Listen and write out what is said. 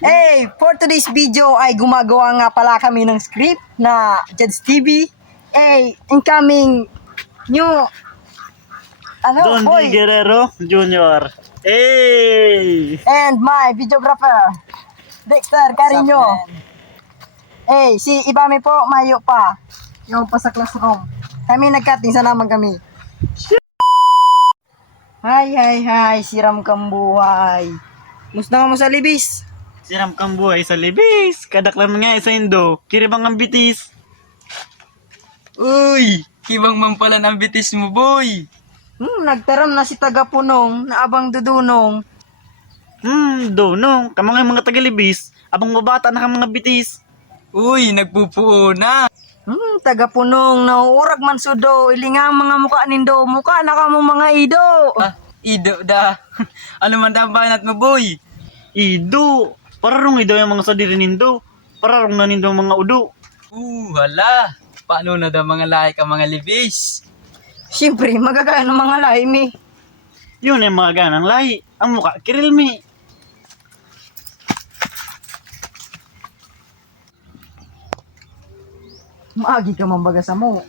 For today's video ay gumagawa nga pala kami ng script na Jeds TV. Incoming new Don boy. Guerrero Jr. And my videographer, Dexter Carino. Si Ibami po, mayo pa. Yung pa sa classroom. Kami nagkating sa naman kami. Hi, siram kang buhay. Musta nga mo sa libis? Siram kang buhay sa libis. Kadaklan nga sa Indo. Kiribang ang bitis. Uy, kibang man pala ng bitis mo, boy. Nagtaram na si tagapunong na abang dudunong. Donong. Kamang mga tagalibis. Abang mabata na kang mga bitis. Uy, nagpupuo na. Tagapunong nauurag man sudo. Ilingang mga mukha nindo. Mukha na ka mong mga ido. Ido da. Ano man banat mo, boy? Ido. Pararong ido yung mga sadiri nindo. Pararong na nindo ang mga udo. Hala. Paano na daw mga lahi ka mga libis? Siyempre, magagaya ng mga laimi. Yun ay mga ganang lahi. Ang mukha, kirilmi. Maagi ka mambaga sa mo.